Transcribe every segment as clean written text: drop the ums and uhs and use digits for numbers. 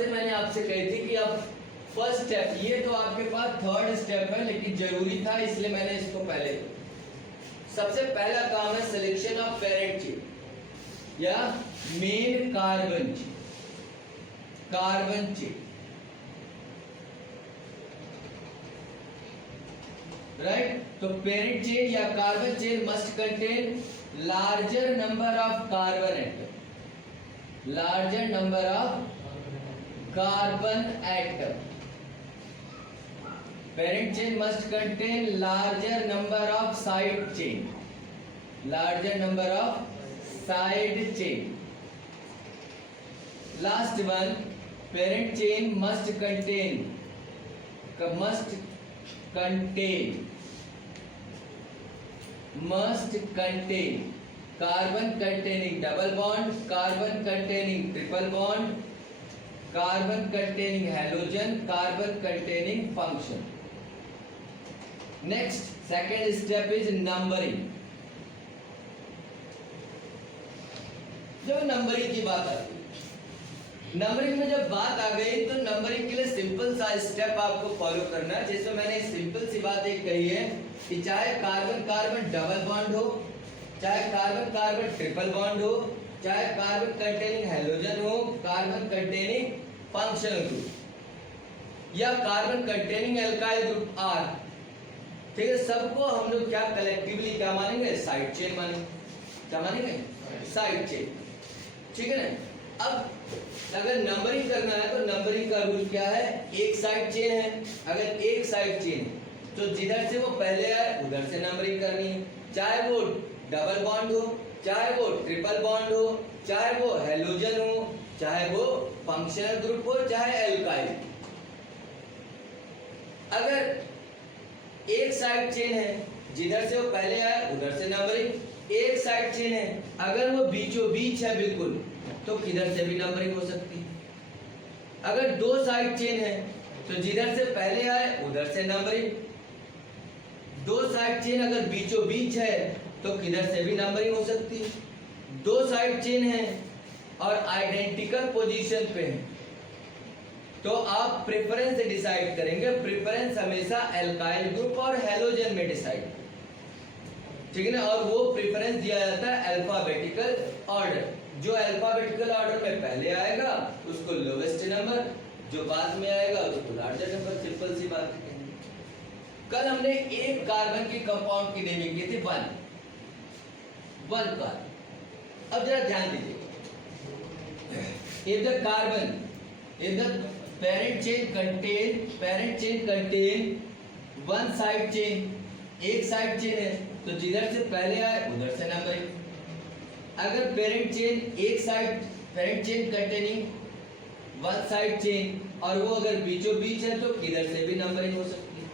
बातें मैंने आपसे कही थी कि अब फर्स्ट स्टेप, ये तो आपके पास थर्ड स्टेप है लेकिन जरूरी था इसलिए मैंने इसको पहले। सबसे पहला काम है सिलेक्शन ऑफ पेरेंट चेन या main carbon chain. Carbon chain, right. तो पेरेंट चेन या carbon chain must contain larger number of carbon atom, larger number of carbon atom. Parent chain must contain larger number of side chain, larger number of side chain. Last one, parent chain must contain carbon containing double bond, carbon containing triple bond, carbon containing halogen, carbon containing function. Next second step is numbering. जब numbering की बात आती है, numbering में जब बात आ गई तो नंबरिंग के लिए सिंपल सा स्टेप आपको फॉलो करना है। जैसे मैंने सिंपल सी बात एक कही है कि चाहे कार्बन कार्बन डबल बॉन्ड हो, चाहे कार्बन कार्बन ट्रिपल बॉन्ड हो, चाहे कार्बन कंटेनिंग हैलोजन हो, कार्बन कंटेनिंग फंक्शनल ग्रुप या carbon containing alkyl group R, ठीक है, सबको हम लोग क्या कलेक्टिवली क्या मानेंगे? साइड चेन मानेंगे। क्या मानेंगे? साइड चेन, ठीक है ना। अब अगर नंबरिंग करना है तो नंबरिंग का रूल क्या है? एक साइड चेन है, अगर एक साइड चेन है तो जिधर से वो पहले आए उधर से नंबरिंग करनी है, चाहे वो डबल बॉन्ड हो, चाहे वो ट्रिपल बॉन्ड हो, चाहे वो हैलोजन हो, चाहे वो फंक्शनल ग्रुप हो, चाहे एल्काइल। अगर एक साइड चेन है, जिधर से वो पहले आया उधर से नंबरिंग। एक साइड चेन है, अगर वो बीचों बीच है बिल्कुल, तो किधर से भी नंबरिंग हो सकती है। अगर दो साइड चेन है तो जिधर से पहले आए उधर से नंबरिंग। दो साइड चेन अगर बीचों बीच है तो किधर से भी नंबरिंग हो सकती है। दो साइड चेन है और आइडेंटिकल पोजीशन पे है तो आप प्रेफरेंस डिसाइड करेंगे। प्रेफरेंस हमेशा एल्काइल ग्रुप और हैलोजन में डिसाइड, ठीक है ना। और वो प्रेफरेंस दिया जाता है अल्फाबेटिकल ऑर्डर। जो अल्फाबेटिकल ऑर्डर में पहले आएगा उसको लोवेस्ट नंबर, जो बाद में आएगा उसको लार्जर नंबर। सिंपल सी बात है। कल हमने एक कार्बन के कंपाउंड की नेमिंग की थी, वन कार्बन। अब जरा ध्यान दीजिए, if the carbon, if the parent chain contain one side chain, एक साइड चेन है तो जिधर से पहले आए उधर से नंबरिंग। अगर parent chain containing one side chain और वो अगर बीचों बीच है तो किधर से भी नंबरिंग हो सकती है।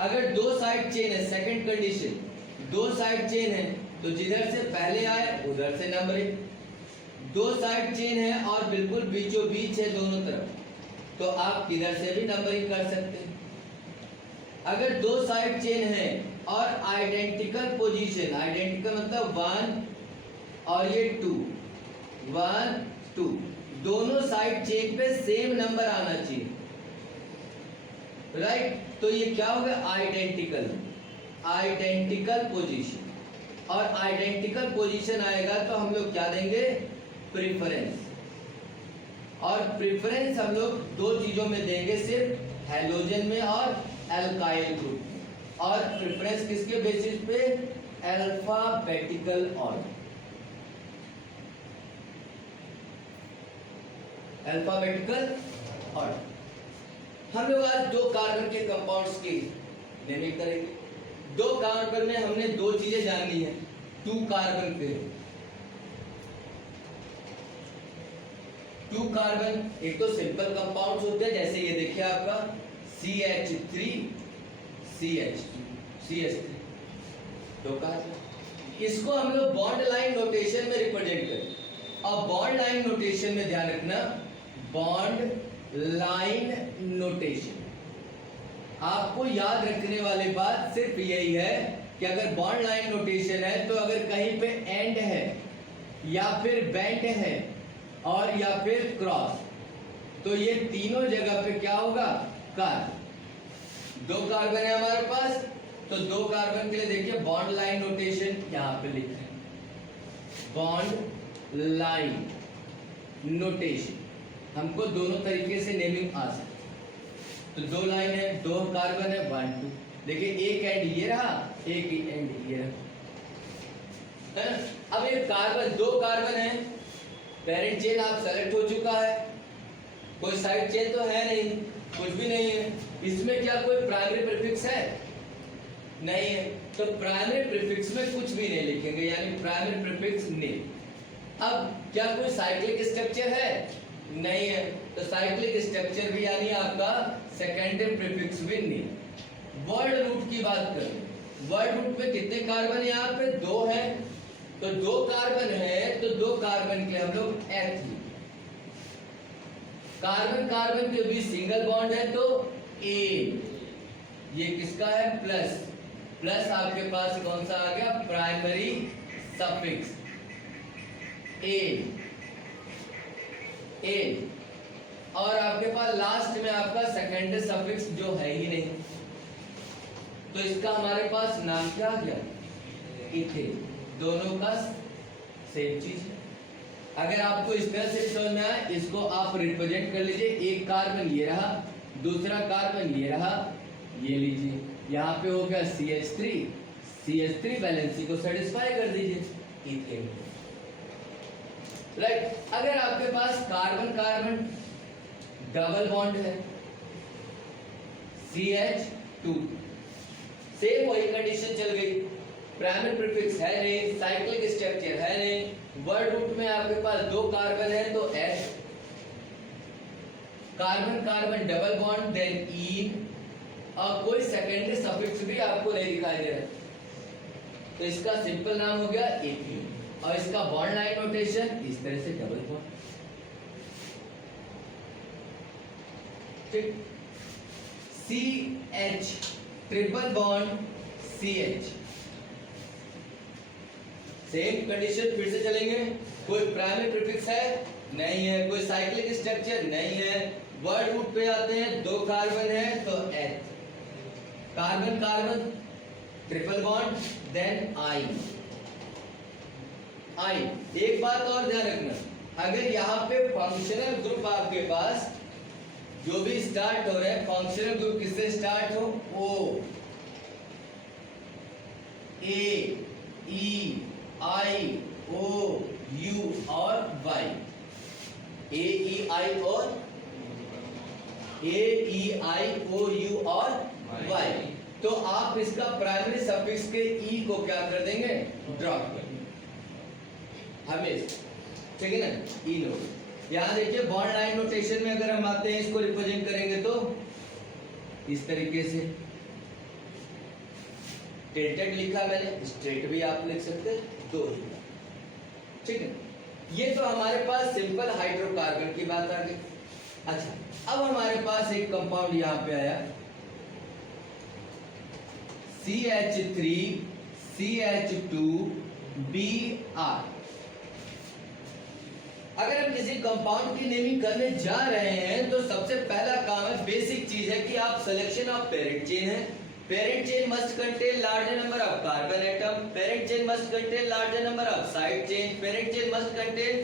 अगर दो साइड चेन है, सेकंड कंडीशन, दो साइड चेन है तो जिधर से पहले आए उधर से नंबरिंग। दो साइड चेन है और बिल्कुल बीचों बीच है दोनों तरफ तो आप किधर से भी नंबरिंग कर सकते हैं। अगर दो साइड चेन है और आइडेंटिकल पोजीशन, आइडेंटिकल मतलब वन और ये टू, वन टू, दोनों साइड चेन पे सेम नंबर आना चाहिए, राइट। तो ये क्या हो गया? Identical position. और आइडेंटिकल पोजीशन आएगा तो हम लोग क्या देंगे? प्रेफरेंस। और प्रेफरेंस हम लोग दो चीजों में देंगे, सिर्फ हैलोजन में और एल्काइल ग्रुप। और प्रेफरेंस किसके बेसिस पे? Alphabetical order. Alphabetical order. हम लोग आज दो कार्बन के कंपाउंड्स की नेमिंग करेंगे। दो कार्बन में हमने दो चीजें जाननी है। टू कार्बन पे, टू कार्बन एक तो सिंपल कंपाउंड्स होते हैं, जैसे ये देखिए आपका CH3 CH2 CH3, दो कार्बन। इसको हम लोग बॉन्ड लाइन नोटेशन में रिप्रेजेंट करें। और बॉन्ड लाइन नोटेशन में ध्यान रखना, बॉन्ड लाइन नोटेशन आपको याद रखने वाली बात सिर्फ यही है कि अगर बॉन्ड लाइन नोटेशन है तो अगर कहीं पे एंड है या फिर बेंट है और या फिर क्रॉस, तो ये तीनों जगह पे क्या होगा, कार्बन। 2 कार्बन है हमारे पास, तो 2 कार्बन के लिए देखिए बॉन्ड लाइन नोटेशन यहाँ पे लिख रहे हैं, बॉन्ड लाइन नोटेशन। हमको दोनों तरीके से नेमिंग आ सकती है। तो 2 लाइन है, 2 कार्बन है, 1 2। देखिए एक एंड ये रहा, एक एंड ये रहा, है ना। अब ये कार्बन 2 कार्बन है, पेरेंट चेन आप सेलेक्ट हो चुका है, कोई साइड चेन तो है नहीं, कुछ भी नहीं है। इसमें क्या कोई प्राइमरी प्रीफिक्स है, नहीं है, तो प्राइमरी प्रीफिक्स में कुछ भी नहीं लिखेंगे, यानी प्राइमरी प्रीफिक्स नहीं। अब क्या कोई साइक्लिक स्ट्रक्चर है, नहीं है, तो साइक्लिक स्ट्रक्चर भी यानी आपका सेकेंडरी प्रीफिक्स भी नहीं। वर्ड रूट की बात करें, वर्ड रूट में कितने कार्बन है, यहाँ पे 2 है, तो 2 कार्बन है, तो 2 कार्बन के हम लोग एथ। कार्बन कार्बन के बीच सिंगल बॉन्ड है तो ए, ये किसका है, प्लस। प्लस आपके पास कौन सा आ गया, प्राइमरी सफिक्स ए, ए। और आपके पास लास्ट में आपका सेकेंडरी सफिक्स जो है ही नहीं, तो इसका हमारे पास नाम क्या आ गया, इथेन। दोनों का सेम चीज है। अगर आपको इस तरह से समझ में आए, इसको आप रिप्रेजेंट कर लीजिए, एक कार्बन ये रहा, दूसरा कार्बन ये रहा, ये लीजिए, यहाँ पे हो गया CH3, CH3 वैलेंसी को सेटिस्फाई कर दीजिए, इथेन। राइट। अगर आपके पास कार्बन कार्बन डबल बॉन्ड है, CH2, सेम वही कंडीशन चल गई, प्राइमरी प्रीफिक्स है नहीं, साइक्लिक स्ट्रक्चर है नहीं, वर्ड रूट में आपके पास 2 कार्बन है तो S, carbon carbon double bond then ene, और कोई सेकेंडरी सफिक्स भी आपको नहीं दिखाई दे रहा, तो इसका सिंपल नाम हो गया एथीन। और इसका बॉन्ड लाइन नोटेशन इस तरह से डबल बॉन्ड, ठीक। CH triple bond CH, same condition फिर से चलेंगे, कोई प्राइमरी प्रीफिक्स है, नहीं है, कोई साइक्लिक स्ट्रक्चर नहीं है, वर्ड रूट पे आते हैं, 2 कार्बन है तो eth, carbon carbon triple bond then yne, yne. एक बात और ध्यान रखना, अगर यहाँ पे फंक्शनल ग्रुप आपके पास जो भी स्टार्ट हो रहे हैं, फंक्शनल ग्रुप किससे स्टार्ट हो, O, A, E, I, O, U और Y, A, E, I और A, E, I, O, U और Y, तो आप इसका प्राइमरी सफिक्स के E को क्या कर देंगे, ड्रॉप कर देंगे हमेशा, ठीक है ना, E नोट। यहाँ देखिए बॉन्ड लाइन नोटेशन में अगर हम आते हैं, इसको रिप्रेजेंट करेंगे तो इस तरीके से टिल्टेड लिखा मैंने, स्ट्रेट भी आप लिख सकते हैं, 2 ही, ठीक है। ये तो हमारे पास सिंपल हाइड्रोकार्बन की बात आ गई। अच्छा, अब हमारे पास एक कंपाउंड यहाँ पे आया, CH3 CH2 Br। अगर हम किसी कंपाउंड की नेमिंग करने जा रहे हैं तो सबसे पहला काम है, बेसिक चीज है कि आप सिलेक्शन ऑफ पेरेंट चेन है। Parent chain must contain larger number of carbon atom, parent chain must contain larger number of side chain, parent chain must contain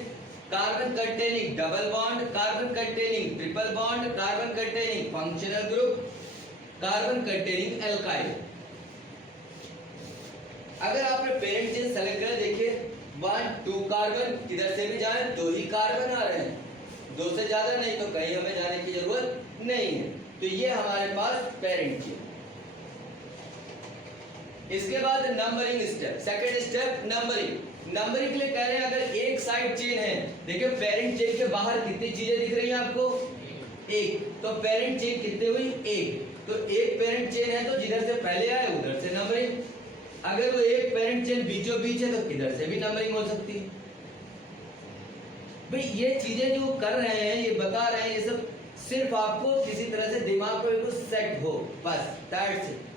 carbon containing double bond, carbon containing triple bond, carbon containing functional group, carbon containing alkyl. अगर आपने parent chain select करें, देखिए 1 2 carbon, किधर से भी जाए 2 ही carbon आ रहे हैं, 2 से ज्यादा नहीं, तो कहीं हमें जाने की जरूरत नहीं है, तो ये हमारे पास पेरेंट चेन। इसके बाद numbering step, second step numbering. Numbering के लिए कह रहे हैं, अगर एक साइड चेन है, देखिए पेरेंट चेन के बाहर कितनी चीजें दिख रही हैं आपको, 1, तो पेरेंट चेन कितनी हुई, 1, तो एक पेरेंट चेन है तो जिधर से पहले आए उधर से नंबरिंग। अगर वो एक पेरेंट चेन बीचों बीच है तो किधर से भी नंबरिंग हो सकती है। भाई ये चीजें जो कर रहे हैं, ये बता रहे हैं, ये सब सिर्फ आपको किसी तरह से दिमाग को सेट हो, बस दैट्स इट।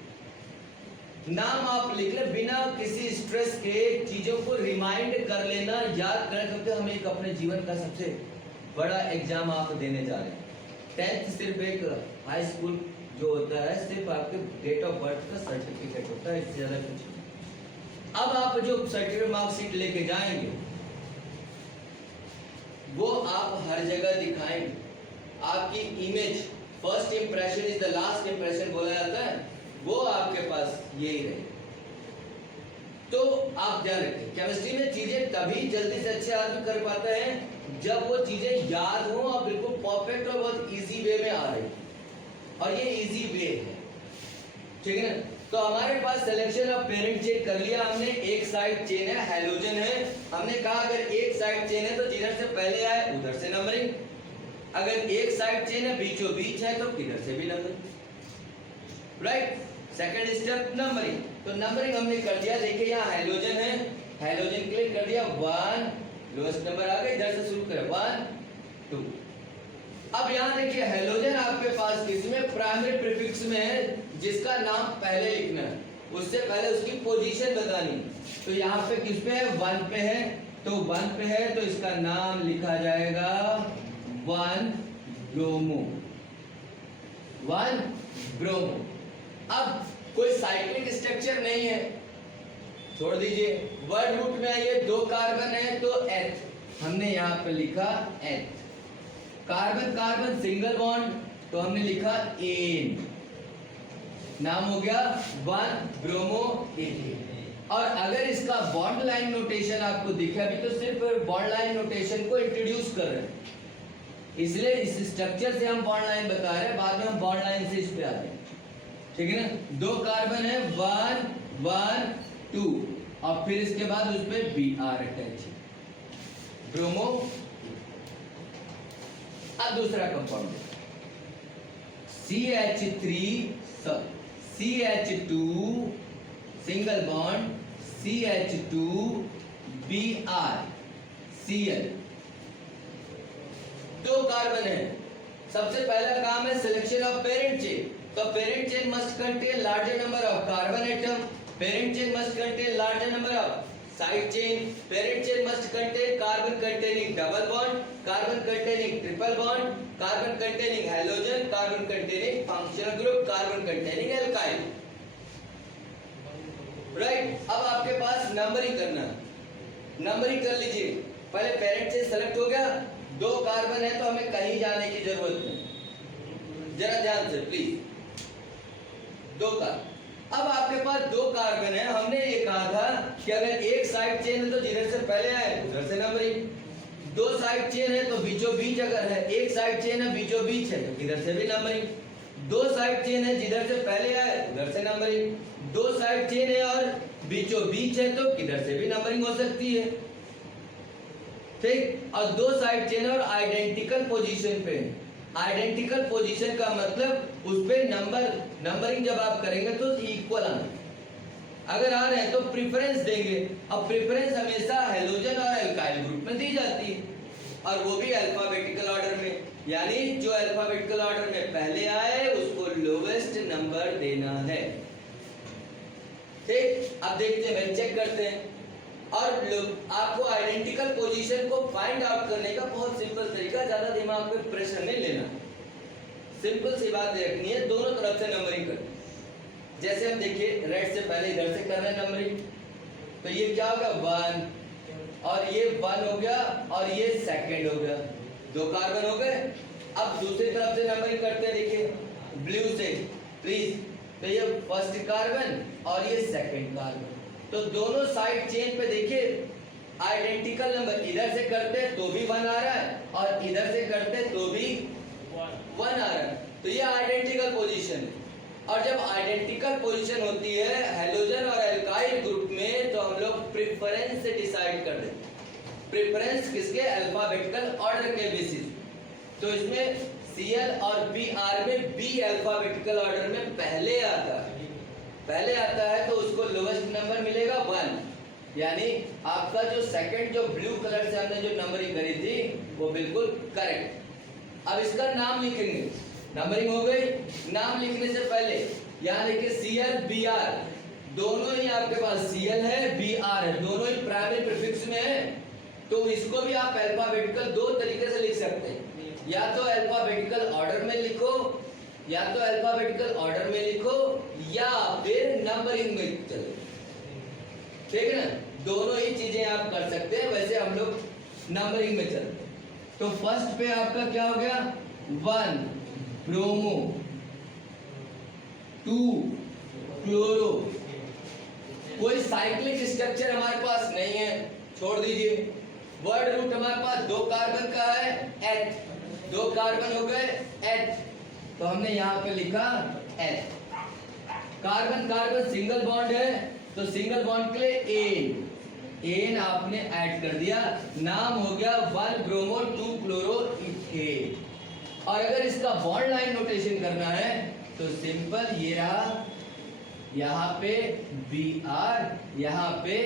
नाम आप लिख ले बिना किसी स्ट्रेस के, चीजों को रिमाइंड कर लेना, याद करें, क्योंकि हम एक अपने जीवन का सबसे बड़ा एग्जाम आप देने जा रहे हैं। 10th सिर्फ एक हाई स्कूल जो होता है, सिर्फ आपके डेट ऑफ बर्थ का सर्टिफिकेट होता है, इससे ज्यादा कुछ नहीं। अब आप जो सर्टिफिकेट मार्कशीट लेके जाएंगे वो आप हर जगह दिखाएंगे। आपकी image, first impression is the last impression बोला जाता है, वो आपके पास यही रहे। तो आप ध्यान रखें, केमिस्ट्री में चीजें तभी जल्दी से अच्छे आदमी कर पाता है जब वो चीजें याद हो और बिल्कुल परफेक्ट और बहुत इजी वे में आ रही, और ये इजी वे है, ठीक है ना। तो हमारे पास सिलेक्शन ऑफ पेरेंट चेन कर लिया हमने। एक साइड चेन है, हैलोजन है। हमने कहा अगर एक साइड चेन है तो जिधर से पहले आए उधर से नंबरिंग, अगर एक साइड चेन है बीचों बीच है तो किधर से भी numbering, right. Second step numbering. तो नंबरिंग हमने कर दिया, देखिए यहाँ हैलोजन है, हैलोजन के लिए कर दिया 1, लोएस्ट नंबर आ गया, इधर से शुरू करें 1 2। अब यहाँ देखिए हैलोजन आपके पास किसमें, प्राइमरी प्रीफिक्स में है, जिसका नाम पहले लिखना है, उससे पहले उसकी पोजीशन बतानी। तो यहाँ पे किस पे है, 1 पे है, तो 1 पे है तो इसका नाम लिखा जाएगा 1 ब्रोमो, 1 ब्रोमो। अब कोई साइक्लिक स्ट्रक्चर नहीं है, छोड़ दीजिए। वर्ड रूट में आइए, 2 कार्बन है तो एथ, हमने यहाँ पे लिखा एथ। कार्बन कार्बन सिंगल बॉन्ड तो हमने लिखा एन, नाम हो गया 1 ब्रोमो एथेन। और अगर इसका बॉन्ड लाइन नोटेशन आपको दिखे, अभी तो सिर्फ बॉन्ड लाइन नोटेशन को इंट्रोड्यूस कर रहे हैं, इसलिए इस स्ट्रक्चर से हम बॉन्ड लाइन बता रहे हैं, बाद में हम बॉन्ड लाइन से इस पे आते हैं, ठीक है ना। 2 कार्बन है, 1 1 2, और फिर इसके बाद उस पे Br अटैच, ब्रोमो। अब दूसरा compound CH3 CH2 single bond CH2 Br Cl, 2 carbon है। सबसे पहला काम है सिलेक्शन ऑफ पेरेंट चेन। तो parent chain must contain larger number of carbon atom, parent chain must contain larger number of side chain, parent chain must contain carbon containing double bond, carbon containing triple bond, carbon containing halogen, carbon containing functional group, carbon containing alkyl, right। अब आपके पास numbering करना, numbering कर लीजिए। पहले parent chain select हो गया, 2 carbon है तो हमें कहीं जाने की जरूरत नहीं, जरा ध्यान से प्लीज। 2 कार्बन, अब आपके पास 2 कार्बन है, हमने ये कहा था कि अगर एक साइड चेन है तो जिधर से पहले आए उधर से नंबरिंग, 2 साइड चेन है तो बीचों बीच अगर है, एक साइड चेन है बीचों बीच है तो किधर से भी नंबरिंग, 2 साइड चेन है जिधर से पहले आए उधर से नंबरिंग, 2 साइड चेन है और बीचों बीच है तो किधर से भी नंबरिंग हो सकती है, ठीक। और 2 साइड चेन और आइडेंटिकल पोजीशन पे, आइडेंटिकल पोजीशन का मतलब उस पे नंबरिंग जब आप करेंगे तो इक्वल आना, अगर आ रहे हैं तो प्रेफरेंस देंगे। अब प्रेफरेंस हमेशा हैलोजन और एल्काइल ग्रुप में दी जाती है, और वो भी अल्फाबेटिकल ऑर्डर में, यानी जो अल्फाबेटिकल ऑर्डर में पहले आए उसको लोवेस्ट नंबर देना है, ठीक। अब देखते हैं भाई, चेक करते हैं। और आपको आइडेंटिकल पोजीशन को फाइंड आउट करने का बहुत सिंपल तरीका, ज्यादा दिमाग पे प्रेशर नहीं लेना, सिंपल सी बात रखनी है, दोनों तरफ से नंबरिंग करनी। जैसे हम देखिए, रेड से पहले इधर से कर रहे हैं नंबरिंग, तो ये क्या हो गया 1, और ये 1 हो गया, और ये सेकंड हो गया, 2 कार्बन हो गए। अब दूसरी तरफ से नंबरिंग करते हैं, देखिए ब्लू से प्लीज, तो ये फर्स्ट कार्बन और ये सेकंड कार्बन, तो दोनों साइड चेन पे देखिए आइडेंटिकल नंबर, इधर से करते तो भी 1 आ रहा है और इधर से करते तो भी 1 आ रहा है, तो ये आइडेंटिकल पोजीशन है। और जब आइडेंटिकल पोजीशन होती है हैलोजन और एल्काइल ग्रुप में, तो हम लोग प्रेफरेंस से डिसाइड कर देते हैं। प्रेफरेंस किसके, अल्फाबेटिकल ऑर्डर के बेसिस, तो इसमें Cl और Br में B अल्फाबेटिकल ऑर्डर में पहले आता है तो उसको लोवेस्ट नंबर मिलेगा 1, यानी आपका जो सेकंड, जो ब्लू कलर से हमने जो नंबरिंग करी थी वो बिल्कुल करेक्ट। अब इसका नाम लिखेंगे, नंबरिंग हो गई। नाम लिखने से पहले यहाँ लिखिए Cl Br, दोनों ही आपके पास Cl है Br है, दोनों ही प्राइमरी प्रीफिक्स में है, तो इसको भी आप अल्फाबेटिकल 2 तरीके से लिख सकते हैं। या तो अल्फाबेटिकल ऑर्डर में लिखो, या तो अल्फाबेटिकल ऑर्डर में लिखो, या फिर नंबरिंग में चलो, ठीक है ना। दोनों ही चीजें आप कर सकते हैं। वैसे हम लोग नंबरिंग में चलते हैं। तो फर्स्ट पे आपका क्या हो गया, 1 ब्रोमो, 2 क्लोरो। कोई साइक्लिक स्ट्रक्चर हमारे पास नहीं है, छोड़ दीजिए। वर्ड रूट हमारे पास 2 कार्बन का है, एथ, 2 कार्बन हो गए एथ, तो हमने यहाँ पे लिखा एथ। कार्बन कार्बन सिंगल बॉन्ड है, तो सिंगल बॉन्ड के लिए एन आपने ऐड कर दिया, नाम हो गया 1 ब्रोमो 2 क्लोरो इथेन। और अगर इसका बॉन्ड लाइन नोटेशन करना है तो सिंपल ये रहा, यहाँ पे Br, यहाँ पे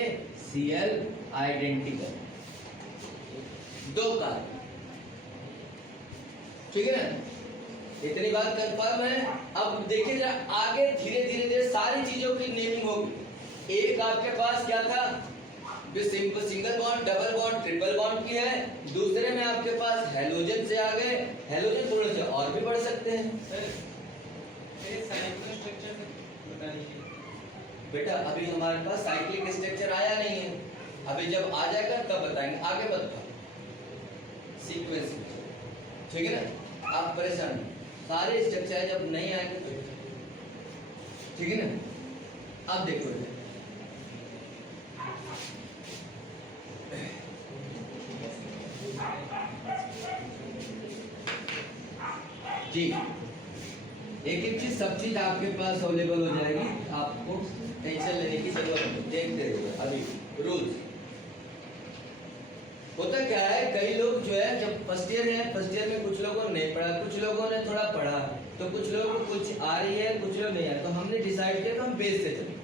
Cl आइडेंटिकल, 2 कार्बन, ठीक है ना। इतनी बात कंफर्म है। अब देखिए जरा आगे, धीरे धीरे धीरे सारी चीजों की नेमिंग होगी। एक आपके पास क्या था, जो single bond, double bond, triple bond की है। दूसरे में आपके पास हेलोजन से आ गए। हेलोजन थोड़े से और भी बढ़ सकते हैं बेटा। अभी हमारे पास साइक्लिक स्ट्रक्चर आया नहीं है, अभी जब आ जाएगा तब बताएंगे, आगे बताओ सीक्वेंस, ठीक है ना। आप परेशान नहीं, सारे स्ट्रक्चर जब नहीं आएंगे तो, ठीक है ना। अब देखो जी, एक एक चीज, सब चीज आपके पास अवेलेबल हो जाएगी, आपको टेंशन लेने की जरूरत नहीं। देखते रहिए। अभी रूल्स होता क्या है, कई लोग जो है जब फर्स्ट ईयर है, फर्स्ट ईयर में कुछ लोगों ने नहीं पढ़ा, कुछ लोगों ने थोड़ा पढ़ा, तो कुछ लोगों को कुछ आ रही है, कुछ लोग नहीं आ रही, तो हमने डिसाइड किया कि हम बेस से चलें,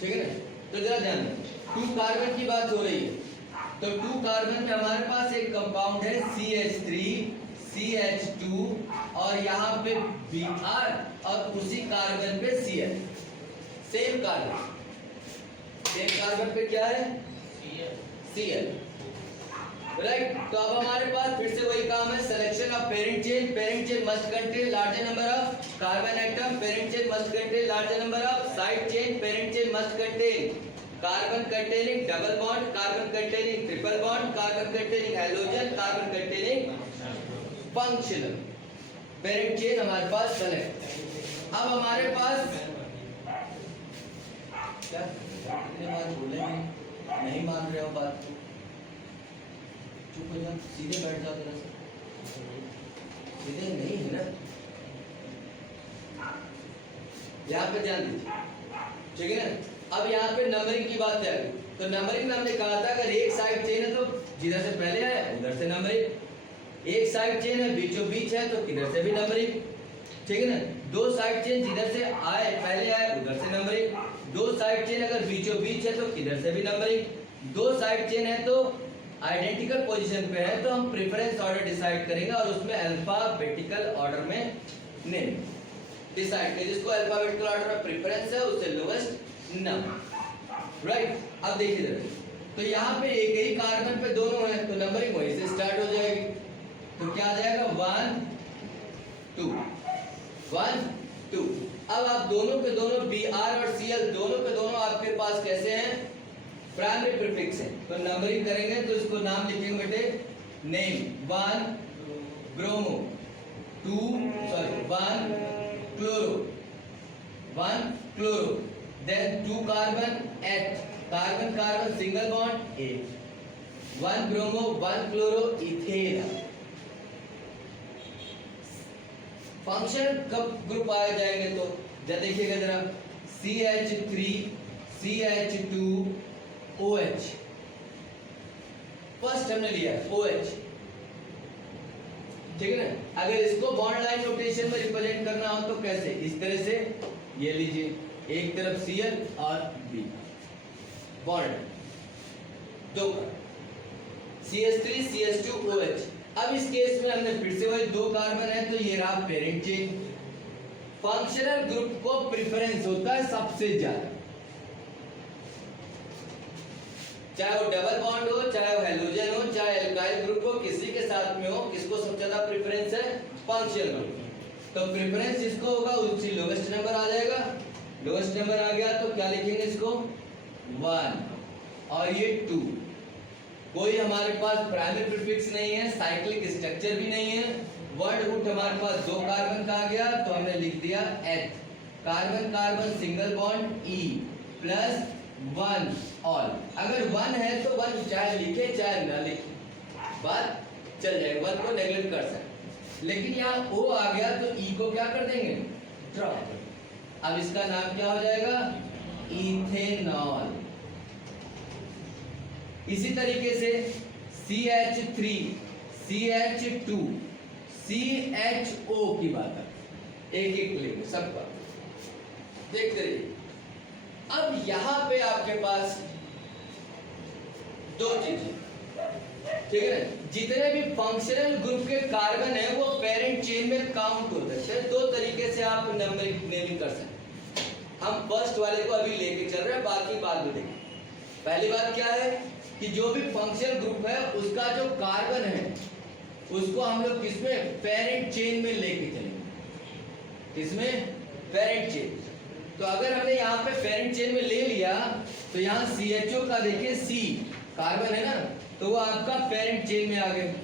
ठीक है ना। तो जरा ध्यान दें, 2 कार्बन की बात हो रही है, तो 2 कार्बन में हमारे पास एक कंपाउंड है CH3 CH2 और यहाँ पे Br और उसी कार्बन पे Cl, same carbon, same carbon पे क्या है Cl, राइट। तो अब हमारे पास फिर से वही काम है, selection of parent chain. Parent chain must contain larger number of carbon atom, parent chain must contain larger number of side chain, parent chain must contain carbon containing double bond, carbon containing triple bond, carbon containing hydrogen, carbon containing functional. Parent chain हमारे पास select. अब हमारे पास क्या, कितने बार बोले नहीं मान रहे हो बात को, चुप हो जाओ, सीधे बैठ जाओ, जरा सा सीधे नहीं है ना, यहाँ पे ध्यान दीजिए, ठीक है ना। अब यहाँ पे नंबरिंग की बात है, तो नंबरिंग में हमने कहा था अगर एक साइड चेन है तो जिधर से पहले है उधर से नंबरिंग, एक साइड चेन है बीचों बीच है तो किधर से भी नंबरिंग, ठीक है ना। 2 साइड चेन जिधर से आए पहले आए उधर से नंबरिंग, 2 साइड चेन अगर बीचों बीच है तो किधर से भी नंबरिंग, 2 साइड चेन है तो आइडेंटिकल पोजीशन पे है तो हम प्रेफरेंस ऑर्डर डिसाइड करेंगे और उसमें अल्फाबेटिकल ऑर्डर में नेम डिसाइड करेंगे, जिसको अल्फाबेटिकल ऑर्डर में प्रेफरेंस है उससे लोएस्ट नंबर, राइट। अब देखिए जरा, तो यहाँ पे एक ही कार्बन पे दोनों है तो नंबरिंग वहीं से स्टार्ट हो जाएगी, तो क्या आ जाएगा 1 2 1 2। अब आप दोनों के दोनों Br और Cl दोनों के दोनों आपके पास कैसे हैं, प्राइमरी प्रीफिक्स है, तो नंबरिंग करेंगे तो इसको नाम लिखेंगे बेटे, name 1 bromo 1 chloro 1 chloro, then 2 carbon eth, carbon carbon single bond 1 bromo 1 chloro ethane. Function कब ग्रुप आ जाएंगे तो जरा देखिएगा जरा, CH3 CH2 OH, फर्स्ट हमने लिया OH, ठीक है ना। अगर इसको बॉन्ड लाइन नोटेशन में रिप्रेजेंट करना हो तो कैसे, इस तरह से ये लीजिए, एक तरफ Cl और B bond, 2 CH3 CH2 OH। अब इस केस में हमने फिर से वही 2 कार्बन है तो ये रहा पेरेंट चेन। फंक्शनल ग्रुप को प्रेफरेंस होता है सबसे ज्यादा, चाहे वो डबल बॉन्ड हो, चाहे वो हेलोजन हो, चाहे एल्काइल ग्रुप हो, किसी के साथ में हो, किसको सबसे ज्यादा प्रेफरेंस है? Functional group. तो प्रेफरेंस जिसको होगा उसकी लोवेस्ट नंबर आ जाएगा। लोवेस्ट नंबर आ गया तो क्या लिखेंगे इसको? 1 और ये 2। कोई हमारे पास प्राइमरी प्रीफिक्स नहीं है, साइक्लिक स्ट्रक्चर भी नहीं है। वर्ड रूट हमारे पास 2 कार्बन का आ गया तो हमने लिख दिया एथ। Carbon carbon single bond E plus 1 all. अगर 1 है तो 1 चाहे लिखे चाहे ना लिखे, बात चल जाएगा, 1 को नेगलेक्ट कर सकते। लेकिन यहाँ ओ आ गया तो ई को क्या कर देंगे? ड्रॉप। अब इसका नाम क्या हो जाएगा? इथेनॉल। इसी तरीके से CH3 CH2 CHO की बात है, एक एक लेंगे सबका, देखते रहिए। अब यहां पे आपके पास 2 चीजें, ठीक है ना? जितने भी फंक्शनल ग्रुप के कार्बन है वो पेरेंट चेन में काउंट होते हैं। 2 तरीके से आप नंबरिंग नेमिंग कर सकते हैं। हम फर्स्ट वाले को अभी लेके चल रहे हैं, बाकी बाद में देखेंगे। पहली बात क्या है कि जो भी फंक्शनल ग्रुप है उसका जो कार्बन है उसको हम लोग किसमें? पेरेंट चेन में लेके चलेंगे। किसमें? Parent chain. तो अगर हमने यहाँ पे पेरेंट चेन में ले लिया तो यहाँ CHO का देखिए C कार्बन है ना, तो वो आपका पेरेंट चेन में आ गए।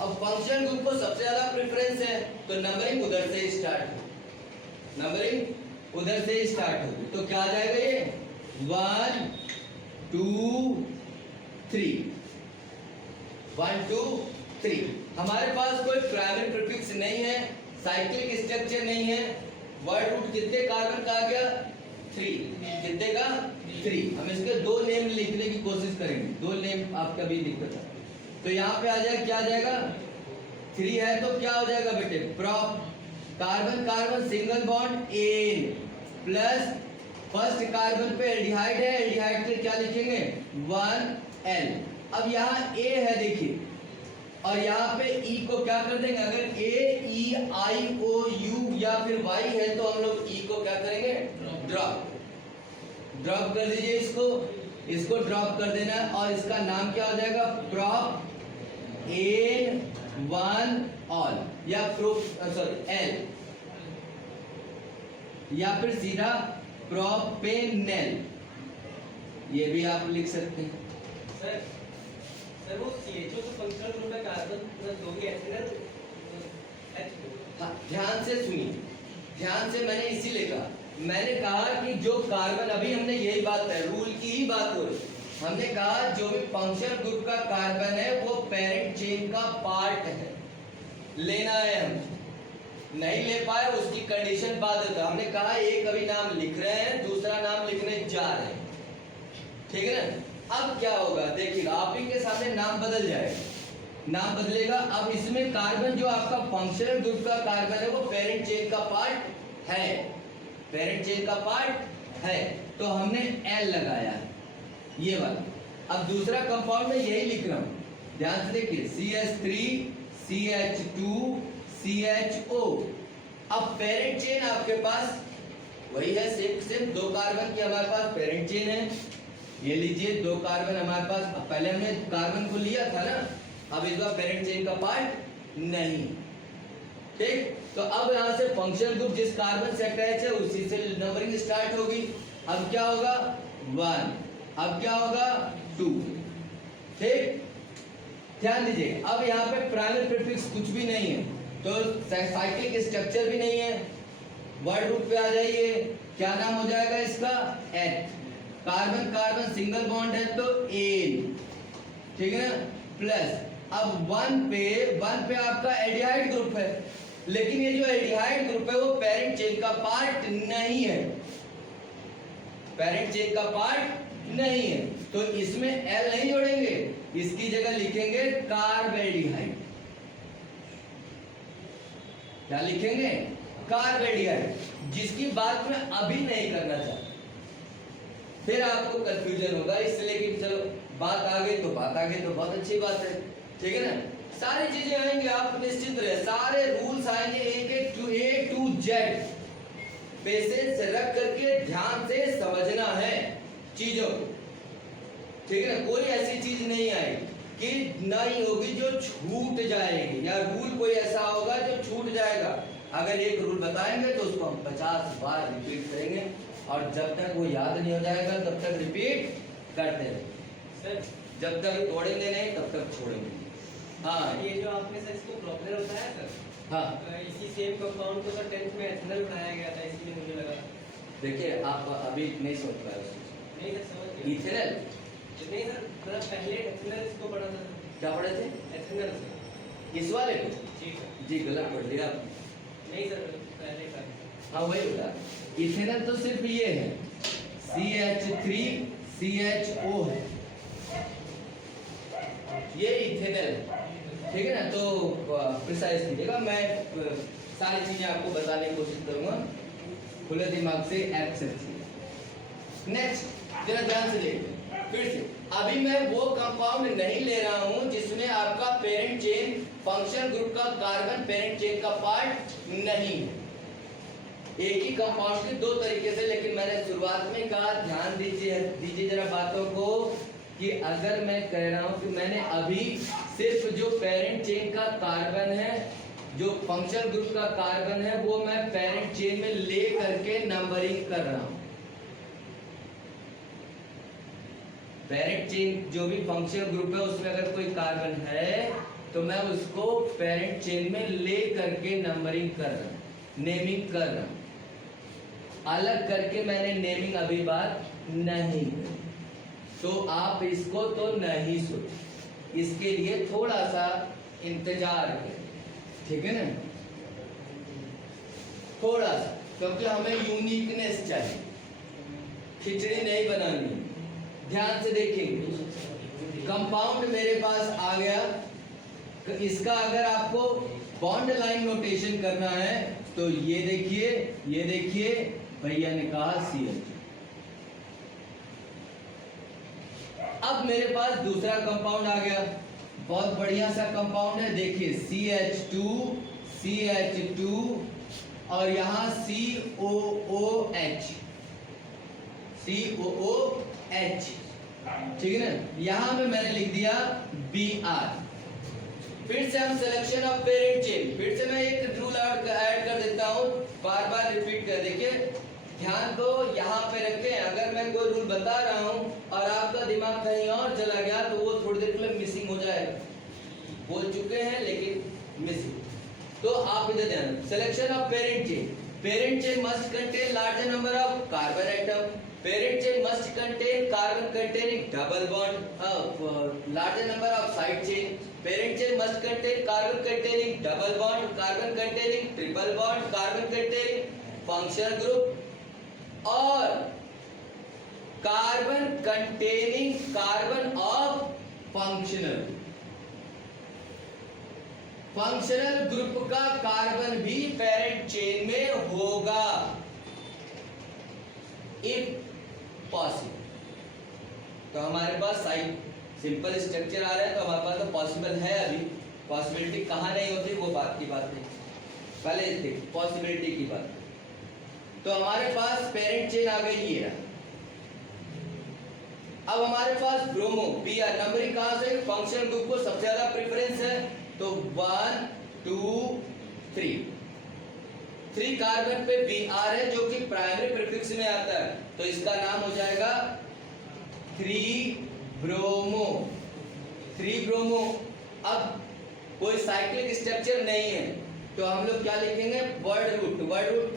अब फंक्शनल ग्रुप को सबसे ज्यादा प्रेफरेंस है तो नंबरिंग उधर से स्टार्ट, नंबरिंग उधर से स्टार्ट होगी। तो क्या आ जाएगा ये? 1 2 3 1 2 3। हमारे पास कोई प्राइमरी प्रीफिक्स नहीं है, साइक्लिक स्ट्रक्चर नहीं है। वर्ड रूट कितने कार्बन का आ गया? 3। कितने का? 3। हम इसके 2 नेम लिखने की कोशिश करेंगे, 2 नेम आपका भी दिक्कत है। तो यहाँ पे आ जाएगा, क्या आ जाएगा? 3 है तो क्या हो जाएगा बेटे? Prop carbon carbon single bond ane plus first carbon पे एल्डिहाइड है, एल्डिहाइड पे क्या लिखेंगे? 1L। अब यहाँ A है देखिए, और यहाँ पे E को क्या कर देंगे? अगर AEIOU या फिर Y है तो हम लोग E को क्या करेंगे? ड्रॉप। ड्रॉप कर दीजिए इसको ड्रॉप कर देना है और इसका नाम क्या हो जाएगा? प्रॉप N1 ऑल या L या फिर सीधा प्रोपेनेल, ये भी आप लिख सकते हैं। सर वो CHO तो फंक्शनल ग्रुप है, कार्बन प्लस 2 की एसिड। हाँ, ध्यान से सुनिए, ध्यान से। मैंने इसीलिए कहा, मैंने कहा कि जो कार्बन, अभी हमने यही बात है, रूल की ही बात हो रही। हमने कहा जो भी फंक्शनल ग्रुप का कार्बन है वो पेरेंट चेन का पार्ट है, लेना है। हम नहीं ले पाए उसकी कंडीशन बाद होता। हमने कहा एक अभी नाम लिख रहे हैं, दूसरा नाम लिखने जा रहे हैं, ठीक है ना? अब क्या होगा देखिएगा, आप ही के सामने नाम बदल जाएगा, नाम बदलेगा। अब इसमें कार्बन जो आपका फंक्शनल ग्रुप का कार्बन है वो पेरेंट चेन का पार्ट है, पेरेंट चेन का पार्ट है, तो हमने L लगाया ये वाला। अब दूसरा कंपाउंड में यही लिख रहा हूं, ध्यान से देखिए, CH3 CH2 CHO। अब पेरेंट चेन आपके पास वही है, सेम 2 कार्बन की हमारे पास पेरेंट चेन है। ये लीजिए 2 कार्बन हमारे पास, पहले हमने कार्बन को लिया था ना, अब इस बार पेरेंट चेन का पार्ट नहीं, ठीक। तो अब यहाँ से फंक्शनल ग्रुप जिस कार्बन से अटैच है उसी से नंबरिंग स्टार्ट होगी। अब क्या होगा? 1, अब क्या होगा? 2, ठीक। ध्यान दीजिए, अब यहाँ पे प्राइमरी प्रीफिक्स कुछ भी नहीं है, तो साइक्लिक स्ट्रक्चर भी नहीं है। वर्ड रूट पे आ जाइए, क्या नाम हो जाएगा इसका? एथ। कार्बन कार्बन सिंगल बॉन्ड है तो एन, ठीक है ना? प्लस अब 1 पे आपका एल्डिहाइड ग्रुप है, लेकिन ये जो एल्डिहाइड ग्रुप है वो पेरेंट चेन का पार्ट नहीं है, पेरेंट चेन का पार्ट नहीं है, तो इसमें L नहीं जोड़ेंगे, इसकी जगह लिखेंगे कार्बेल्डिहाइड। क्या लिखेंगे? कार्बेल्डिहाइड, जिसकी बात मैं अभी नहीं करना चाहता, फिर आपको कंफ्यूजन होगा, इसलिए कि चलो बात आ गई तो बात आ गई तो बहुत अच्छी बात है, ठीक है ना? सारी चीजें आएंगे, आप निश्चित रहे, सारे रूल्स आएंगे एक एक A to Z, पेशेंस रख करके ध्यान से समझना है चीजों को, ठीक है ना। कोई ऐसी चीज नहीं आएगी कि नहीं होगी जो छूट जाएगी, या रूल कोई ऐसा होगा जो छूट जाएगा। अगर एक रूल बताएंगे तो उसको हम 50 बार रिपीट करेंगे, और जब तक वो याद नहीं हो जाएगा तब तक रिपीट करते रहेंगे सर। जब तक तोड़ेंगे नहीं तब तक छोड़ेंगे। हाँ ये जो आपने सर इसको प्रॉब्लम बताया सर, हाँ, इसी सेम कंपाउंड को सर 10th में एथेनॉल बनाया गया था, इसलिए मुझे लगा। देखिए आप अभी नहीं समझ पाए उस चीज़ को। नहीं सर समझ गया। इथेनॉल नहीं सर, मतलब पहले एथेनॉल इसको पढ़ा था। क्या पढ़े थे एथेनॉल सर। इस वाले को? जी सर। जी गलत पढ़ लिया आपने। नहीं सर, पहले का। हाँ वही होता। इथेनॉल तो सिर्फ ये है, CH3CHO है, ये इथेनॉल है, ठीक है ना। तो प्रिसाइज कीजिएगा, मैं सारी चीजें आपको बताने की कोशिश करूंगा खुले दिमाग से, एक्सेप्ट से। नेक्स्ट जरा ध्यान से देखिए फिर से। अभी मैं वो कंपाउंड नहीं ले रहा हूं जिसमें आपका पेरेंट चेन फंक्शन ग्रुप का कार्बन पेरेंट चेन का पार्ट नहीं है। एक ही कंपाउंड के दो तरीके से, लेकिन मैंने शुरुआत में कहा ध्यान दीजिए जरा बातों को, कि अगर मैं कह रहा हूं कि मैंने अभी सिर्फ जो पेरेंट चेन का कार्बन है, जो फंक्शन ग्रुप का कार्बन है, वो मैं पेरेंट चेन में ले करके नंबरिंग कर रहा हूं। पेरेंट चेन जो भी फंक्शन ग्रुप है उसमें अगर कोई कार्बन है तो मैं उसको पेरेंट चेन में ले करके नंबरिंग कर रहा हूं, नेमिंग कर रहा हूं। अलग करके मैंने नेमिंग अभी बात नहीं की, तो आप इसको तो नहीं सोच, इसके लिए थोड़ा सा इंतजार करें, ठीक है ना, थोड़ा सा, क्योंकि हमें यूनिकनेस चाहिए, खिचड़ी नहीं बनानी। ध्यान से देखेंगे, कंपाउंड मेरे पास आ गया, तो इसका अगर आपको बॉन्ड लाइन नोटेशन करना है तो ये देखिए भैया ने कहा CH। अब मेरे पास दूसरा कंपाउंड आ गया, बहुत बढ़िया सा कंपाउंड है, देखिए CH2 और यहाँ COOH, ठीक है ना। यहाँ पे मैंने लिख दिया Br। फिर से हम सिलेक्शन ऑफ पेरेंट चेन, फिर से मैं एक रूल ऐड कर देता हूँ, बार बार रिपीट कर। देखिए ध्यान को यहाँ पे रखें, अगर मैं कोई रूल बता रहा हूँ और आपका दिमाग कहीं और चला गया तो वो थोड़ी देर के लिए मिसिंग हो जाएगा। बोल चुके हैं लेकिन मिसिंग, तो आप इधर ध्यान। Selection of parent chain must contain larger number of carbon atom, parent chain must contain carbon containing double bond, larger number of side chain, parent chain must contain carbon containing double bond, carbon containing triple bond, carbon containing functional group, और carbon containing carbon of functional group का carbon भी parent chain में होगा if possible. तो हमारे पास side simple structure आ रहा है, तो हमारे पास तो पॉसिबल है। अभी पॉसिबिलिटी कहाँ नहीं होती वो बात की बात नहीं, पहले देख पॉसिबिलिटी की बात। तो हमारे पास पेरेंट चेन आ गई ये। अब हमारे पास ब्रोमो Br, नंबरिंग कहां से, फंक्शनल ग्रुप को सबसे ज्यादा प्रेफरेंस है, तो 1 2 3 कार्बन पे Br है जो कि प्राइमरी प्रीफिक्स में आता है, तो इसका नाम हो जाएगा 3 ब्रोमो। अब कोई साइक्लिक स्ट्रक्चर नहीं है तो हम लोग क्या लिखेंगे, वर्ड रूट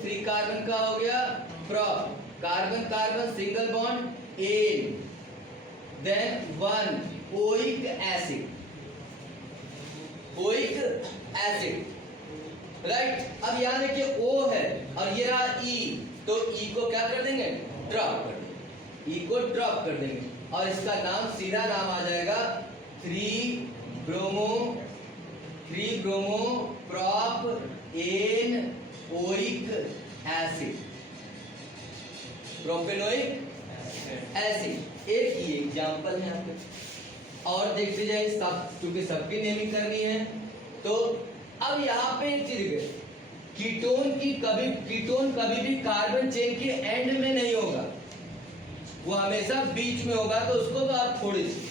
3 कार्बन का हो गया, prop carbon single bond ane, then 1 oic acid, right. अब यहाँ देखिए O है और ये रहा E, तो E को क्या कर देंगे, ड्रॉप कर देंगे, और इसका नाम सीधा नाम आ जाएगा 3 bromo prop ane oic acid, propanoic acid. एक ही एग्जांपल है आपके, और देखते जाइए सब, क्योंकि सबकी नेमिंग करनी है। तो अब यहाँ पे एक चीज है, कीटोन कभी भी कार्बन चेन के एंड में नहीं होगा, वो हमेशा बीच में होगा, तो उसको आप छोड़ दीजिए।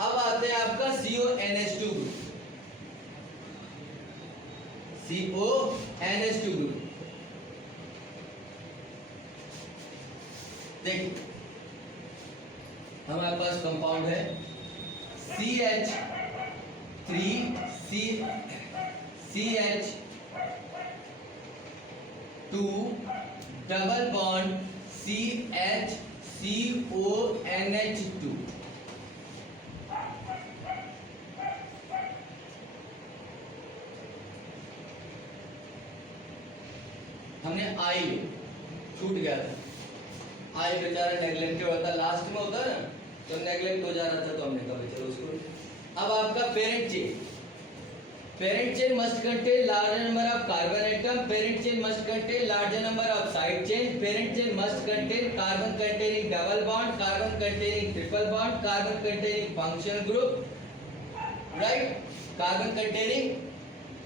अब आते हैं आपका CONH2 ग्रुप। CONH2 ग्रुप देखिए, हमारे पास कंपाउंड है CH3CH2 डबल बॉन्ड CHCONH2। हमने आई छूट गया था, आई बेचारा नेग्लेक्टेड होता, लास्ट में होता ना, तो नेग्लेक्ट हो जा रहा था, तो हमने कहा चलो उसको। अब आपका parent chain must contain larger number of carbon atom, parent chain must contain larger number of side chain, parent chain must contain carbon containing double bond, carbon containing triple bond, carbon containing functional group, right, carbon containing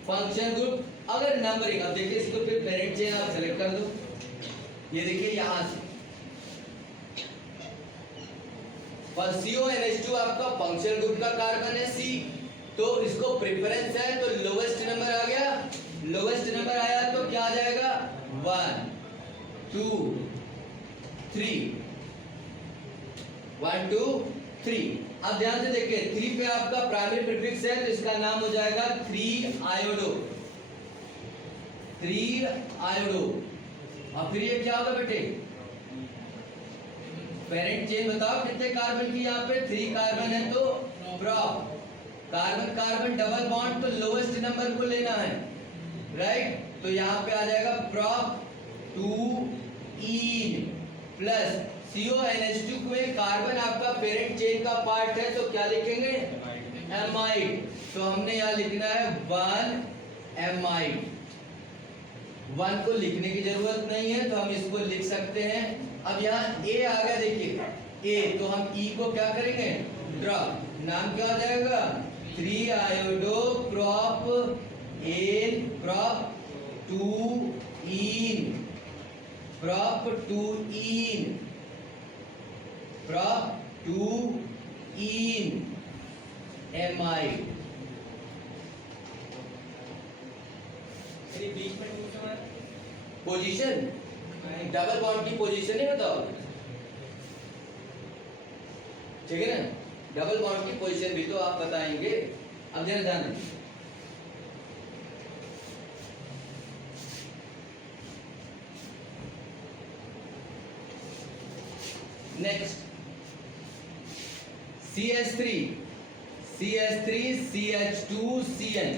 functional group. अगर numbering, अब देखिए इसको फिर parent chain आप select कर दो, ये देखिए यहां से और CONH2 आपका फंक्शनल ग्रुप का कार्बन है C, तो इसको प्रेफरेंस है, तो लोवेस्ट नंबर आ गया, लोवेस्ट नंबर आया तो क्या आ जाएगा 1 2 3 1 2 3। अब ध्यान से देखिए 3 पे आपका प्राइमरी प्रीफिक्स है, तो इसका नाम हो जाएगा 3 आयोडो। और फिर ये क्या होगा बेटे, पेरेंट चेन बताओ कितने कार्बन की, यहाँ पे 3 कार्बन है, तो prop, carbon carbon double bond, तो लोवेस्ट नंबर को लेना है, राइट, तो यहाँ पे आ जाएगा प्रोप 2 ईन प्लस CONH2 में कार्बन आपका पेरेंट चेन का पार्ट है, तो क्या लिखेंगे एमाइड, तो हमने यहाँ लिखना है 1 एमाइड। 1 को लिखने की जरूरत नहीं है, तो हम इसको लिख सकते हैं। अब यहाँ A आ गया, देखिए A, तो हम E को क्या करेंगे ड्रॉप, नाम क्या हो जाएगा 3 आयोडो प्रोप एन प्रोप 2 ईन प्रोप 2 ईन प्रोप 2 ईन एमाइड। बीच में पोजीशन, डबल बॉन्ड की पोजीशन नहीं बताओ, ठीक है ना, डबल बॉन्ड की पोजीशन भी तो आप बताएंगे। अब जरा ध्यान रखिए, नेक्स्ट CH3CH2CN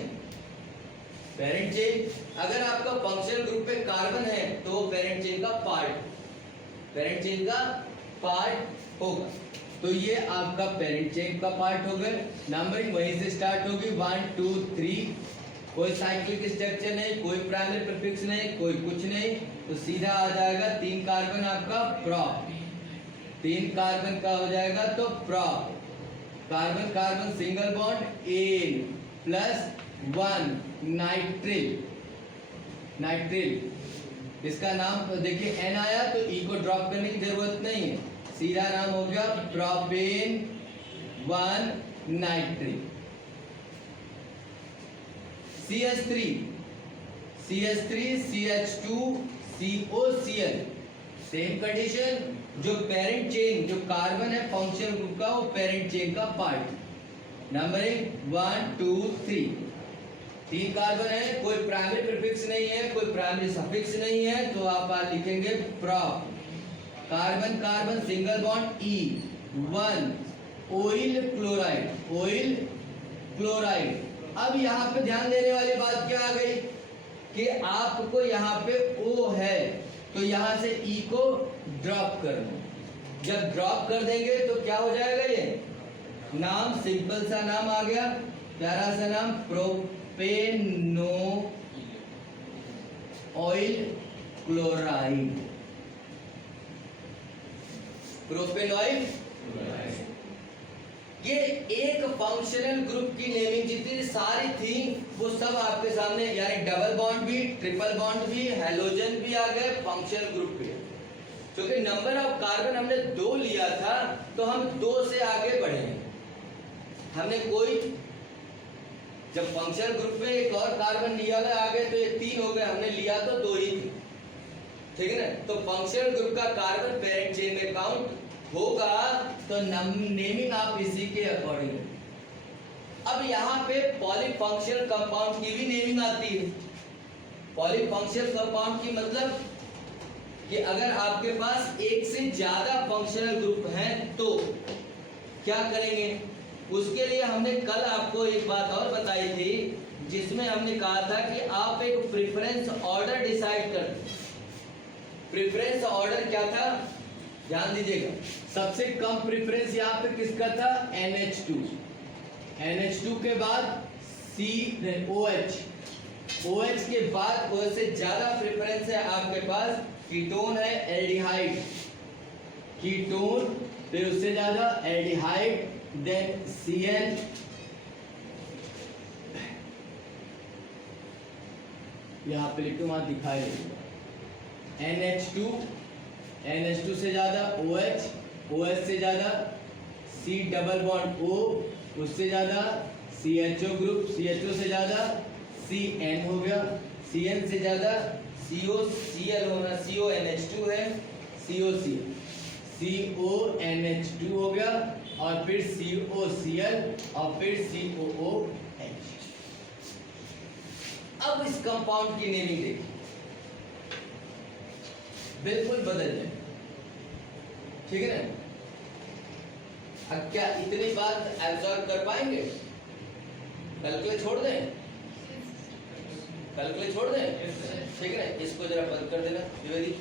पेरेंट चेन। अगर आपका फंक्शनल ग्रुप पे कार्बन है तो पेरेंट चेन का पार्ट होगा, तो ये आपका पेरेंट चेन का पार्ट हो गया। नंबरिंग वहीं से स्टार्ट होगी 1 2 3, कोई साइक्लिक स्ट्रक्चर नहीं, कोई प्राइमरी प्रीफिक्स नहीं, कोई कुछ नहीं, तो सीधा आ जाएगा 3 कार्बन आपका प्रोप, 3 कार्बन का हो जाएगा तो prop, carbon carbon single bond ane plus 1 nitrile, इसका नाम देखिए N आया तो E को ड्रॉप करने की जरूरत नहीं है, सीधा नाम हो गया propane 1 nitrile. CH3CH2COCl same condition, जो पेरेंट चेन जो कार्बन है फंक्शनल ग्रुप का, वो पेरेंट चेन का पार्ट। नंबरिंग 1 2 3, 3 कार्बन है, कोई प्राइमरी प्रीफिक्स नहीं है, कोई प्राइमरी सफिक्स नहीं है, तो आप लिखेंगे prop, carbon carbon single bond E 1 oil chloride. अब यहाँ पे ध्यान देने वाली बात क्या आ गई कि आपको यहाँ पे O है, तो यहाँ से E को ड्रॉप करना, जब ड्रॉप कर देंगे तो क्या हो जाएगा, ये नाम सिंपल सा नाम आ गया, प्यारा सा नाम प्रोपेनो ऑयल क्लोराइड, प्रोपेनॉइल। ये एक फंक्शनल ग्रुप की नेमिंग जितनी सारी थी वो सब आपके सामने, यानी डबल बॉन्ड भी, ट्रिपल बॉन्ड भी, हैलोजन भी आ गए, फंक्शनल ग्रुप भी। क्योंकि नंबर ऑफ कार्बन हमने 2 लिया था तो हम 2 से आगे बढ़े। हमने कोई जब फंक्शनल ग्रुप में एक और कार्बन लिया गया आगे तो ये 3 हो गए, हमने लिया तो 2 ही थी, ठीक है ना। तो फंक्शनल ग्रुप का कार्बन पेरेंट चेन में काउंट होगा तो नेमिंग आप इसी के अकॉर्डिंग। अब यहाँ पे पॉलीफंक्शनल कंपाउंड की भी नेमिंग आती है। पॉलीफंक्शनल कंपाउंड की मतलब कि अगर आपके पास एक से ज्यादा फंक्शनल ग्रुप हैं तो क्या करेंगे, उसके लिए हमने कल आपको एक बात और बताई थी जिसमें हमने कहा था कि आप एक प्रेफरेंस ऑर्डर डिसाइड कर दें। प्रेफरेंस ऑर्डर क्या था, ध्यान दीजिएगा। सबसे कम प्रेफरेंस यहाँ पे किसका था, NH2। NH2 के बाद OH, OH के बाद OH से ज्यादा प्रेफरेंस है आपके पास कीटोन है, एल्डिहाइड, कीटोन, फिर उससे ज्यादा एल्डिहाइड, देन CN, यहाँ पे लिखो, वहां दिखाई देगा NH2, NH2 से ज्यादा OH, OH से ज्यादा C डबल बॉन्ड O, उससे ज्यादा CHO ग्रुप, CHO से ज्यादा CN हो गया, CN से ज्यादा COCl होना, CONH2 है, COCl, CONH2 हो गया और फिर COCl और फिर COOH। अब इस कंपाउंड की नेमिंग देखिए, बिल्कुल बदल जाए, ठीक है ना। अब क्या इतनी बात एब्जॉर्ब कर पाएंगे, कल के लिए छोड़ दें, कल के लिए छोड़ दें, ठीक है ना। इसको जरा बंद कर देना द्विवेदी।